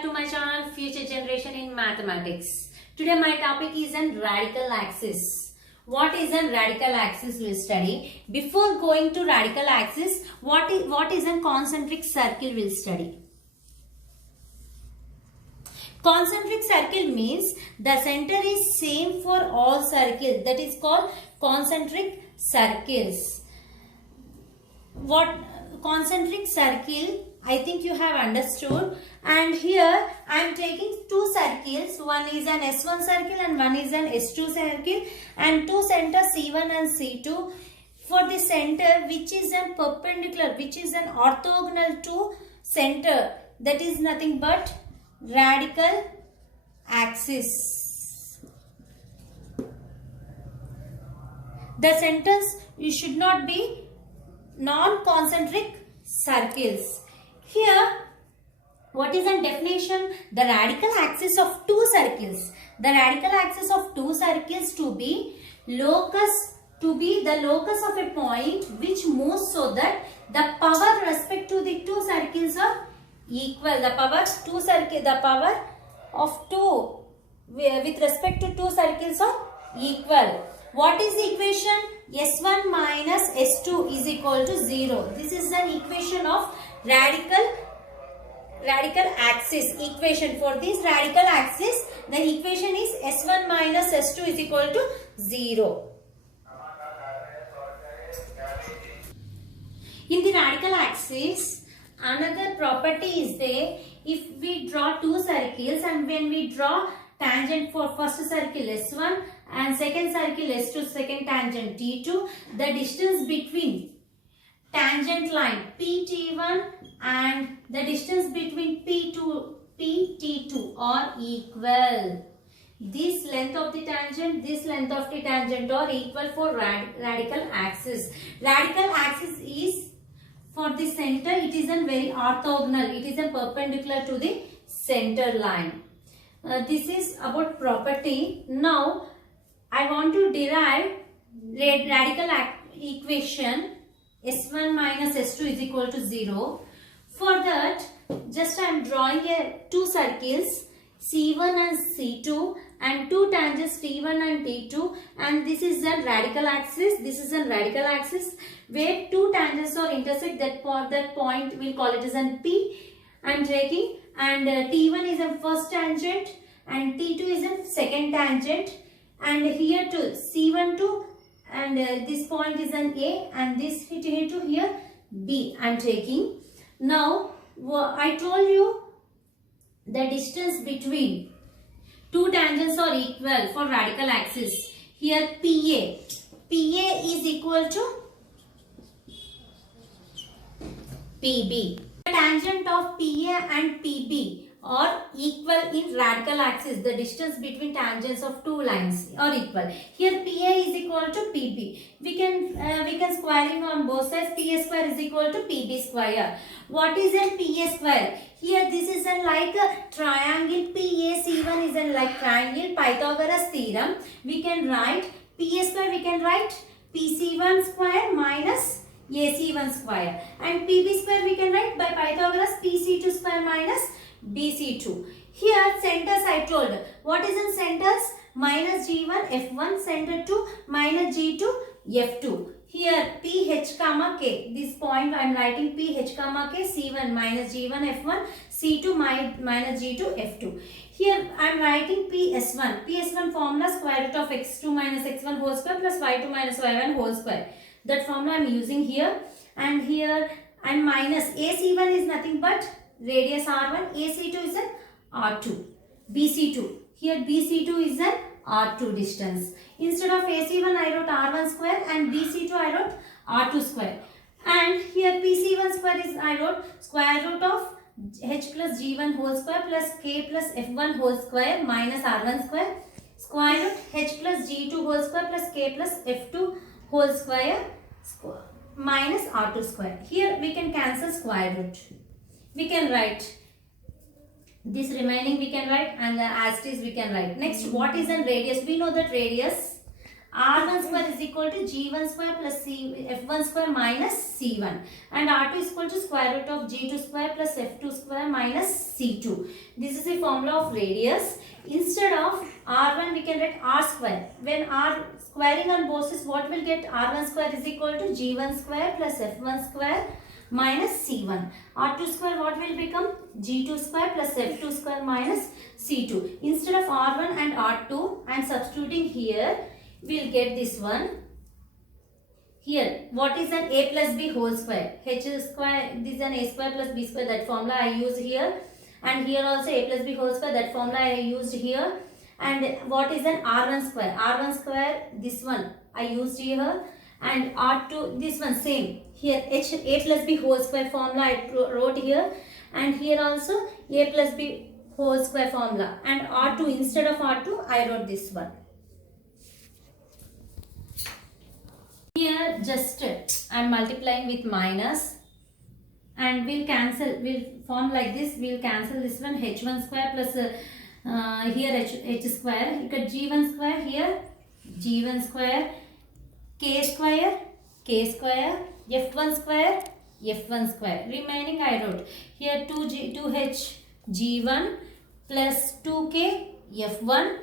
back to my channel Future Generation in Mathematics. Today my topic is an radical axis. What is a radical axis we'll study. Before going to radical axis, what is a concentric circle we'll study. Concentric circle means the center is same for all circles. That is called concentric circles. What concentric circle, I think you have understood. And here I am taking two circles. One is an S1 circle and one is an S2 circle, and two centers C1 and C2. For the center which is a perpendicular, which is an orthogonal to center, that is nothing but radical axis. The centers you should not be non-concentric circles. Here, what is the definition? The radical axis of two circles. The radical axis of two circles to be the locus of a point which moves so that the power respect to the two circles are equal. The power of two with respect to two circles are equal. What is the equation? S1 minus S2 is equal to 0. This is the equation of radical axis. Equation for this radical axis, the equation is S1 minus S2 is equal to 0. In the radical axis, another property is there. If we draw two circles and when we draw tangent for first circle S1 and second circle S2, second tangent T2, the distance between tangent line PT1 and the distance between PT2 are equal. This length of the tangent, this length of the tangent are equal for radical axis. Radical axis is for the center, it is a very orthogonal, it is a perpendicular to the center line. This is about property. Now I want to derive radical equation S1 minus S2 is equal to 0. For that, just I am drawing two circles C1 and C2 and two tangents T1 and T2, and this is the radical axis. This is a radical axis where two tangents are intersect. That point we'll call it as an P. I am taking, and T1 is a first tangent and T2 is a second tangent, and here to C1 to and this point is an A and this here to here B I am taking. Now I told you the distance between two tangents are equal for radical axis. Here PA is equal to PB. The tangent of PA and PB are equal in radical axis. The distance between tangents of two lines are equal. Here PA is equal to PB. We can squaring on both sides. PA square is equal to PB square. What is a PA square? Here this is like a triangle. PAC1 is like triangle. Pythagoras theorem. We can write PA square. We can write PC1 square minus AC1 square, and PB square we can write by Pythagoras PC2 square minus BC2. Here centers I told. What is in centers? Minus G1 F1, center 2 minus G2 F2. Here PH comma K. This point I am writing PH comma K. C1 minus G1 F1, C2 minus G2 F2. Here I am writing PS1. PS1 formula square root of x2 minus x1 whole square plus y2 minus y1 whole square. That formula I am using here. And here I am minus AC1 is nothing but radius R1, AC2 is an R2, BC2. Here BC2 is an R2 distance. Instead of AC1 I wrote R1 square and BC2 I wrote R2 square. And here PC1 square is I wrote square root of H plus G1 whole square plus K plus F1 whole square minus R1 square. Square root H plus G2 whole square plus K plus F2 whole square minus R2 square. Here we can cancel square root. We can write this remaining we can write, and the as it is we can write. Next, what is a radius? We know that radius R1 square is equal to G1 square plus F1 square minus C1, and R2 is equal to square root of G2 square plus F2 square minus C2. This is the formula of radius. Instead of R1 we can write R square. When R squaring on both sides, what will get? R1 square is equal to G1 square plus F1 square minus C1. R2 square what will become? G2 square plus F2 square minus C2. Instead of R1 and R2, I am substituting here. We'll get this one. Here, what is an a plus b whole square? H square, this is an a square plus b square, that formula I use here. And here also a plus b whole square, that formula I used here. And what is an R1 square? R1 square, this one I used here. And R2, this one same. Here H, a plus b whole square formula I wrote here. And here also a plus b whole square formula. And R2, instead of R2, I wrote this one. Here just I am multiplying with minus, and we'll cancel, we'll form like this, we'll cancel this one, h1 square plus here h square, you got g1 square, here g1 square, k square, f1 square, f1 square, remaining I wrote here 2h g1 plus 2k f1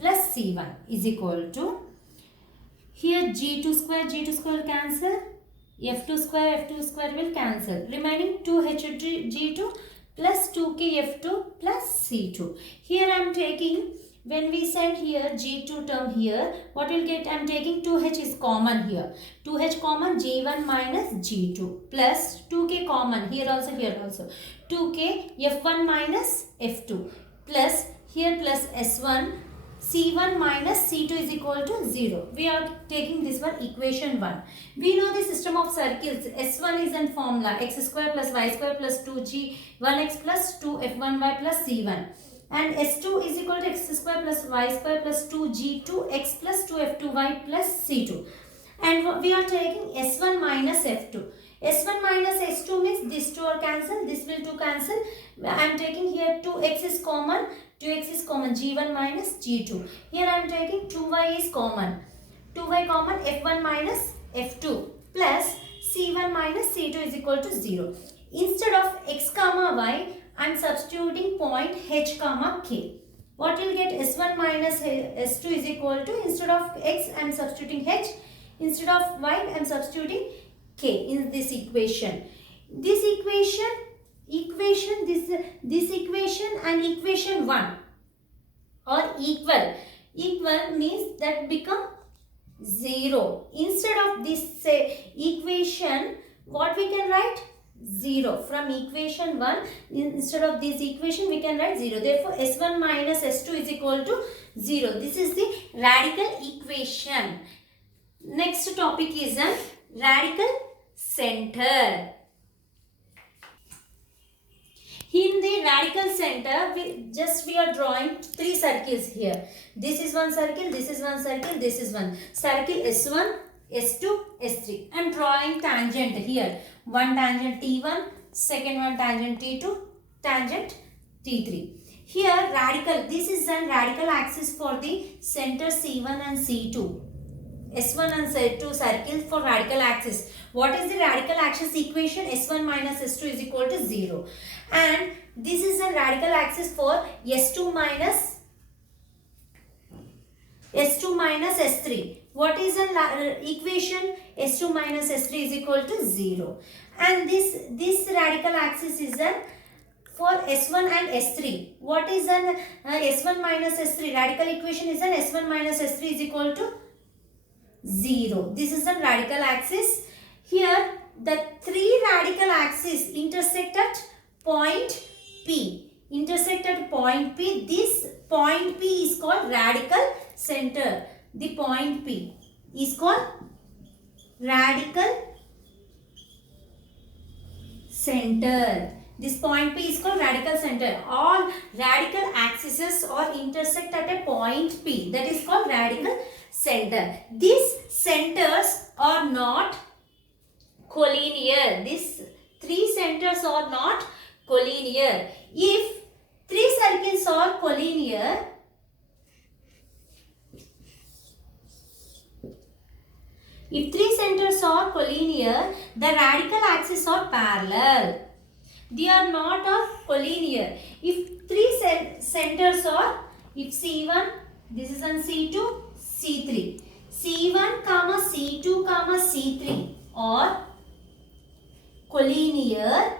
plus c1 is equal to, here G2 square will cancel, F2 square will cancel. Remaining 2H G2 plus 2K F2 plus C2. Here I am taking, when we send here G2 term here, what will get? I am taking 2H is common here. 2H common, G1 minus G2 plus 2K common, here also 2K F1 minus F2 plus here plus S1. C1 minus C2 is equal to 0. We are taking this one, equation 1. We know the system of circles. S1 is in formula x square plus y square plus 2g1x plus 2f1y plus C1. And S2 is equal to x square plus y square plus 2g2x plus 2f2y plus C2. And we are taking S1 minus F2. S1 minus S2 means this 2 are cancelled, this will 2 cancel. I am taking here 2x is common, 2x is common, G1 minus G2. Here I am taking 2y is common. 2y common, F1 minus F2 plus C1 minus C2 is equal to 0. Instead of x comma y, I am substituting point h comma k. What will get? S1 minus S2 is equal to, instead of x I am substituting h, instead of y I am substituting k in this equation. This equation and equation 1 are equal. Equal means that become 0. Instead of this equation, what we can write? 0. From equation 1, instead of this equation we can write 0. Therefore S1 minus S2 is equal to 0. This is the radical equation. Next topic is a radical center. In the radical center, we are drawing 3 circles here. This is one circle, this is one circle, this is one circle, S1, S2, S3. I am drawing tangent here. One tangent T1, second one tangent T2, tangent T3. Here radical, this is a radical axis for the center C1 and C2. S1 and S2 circles for radical axis. What is the radical axis equation? S1 minus S2 is equal to 0. And this is a radical axis for S2 minus S3. What is an equation? S2 minus S3 is equal to 0. And this radical axis is for S1 and S3. What is an S1 minus S3? Radical equation is an S1 minus S3 is equal to 0. This is a radical axis. Here the 3 radical axes intersect at point P. Intersect at point P. This point P is called radical center. The point P is called radical center. This point P is called radical center. All radical axes are intersect at a point P. That is called radical center. These centers are not collinear. These 3 centers are not collinear. If 3 circles are collinear, If three centers are collinear, the radical axes are parallel. They are not collinear. If three centers are, if C1, this is on C2, C3. C1, C2, C3 are collinear.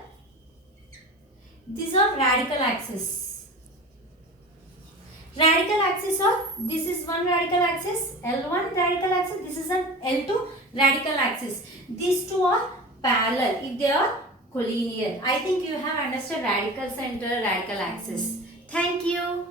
These are radical axis. Radical axis are, this is one radical axis, L1 radical axis, this is an L2 radical axis. These two are parallel if they are collinear. I think you have understood radical center, radical axis. Thank you.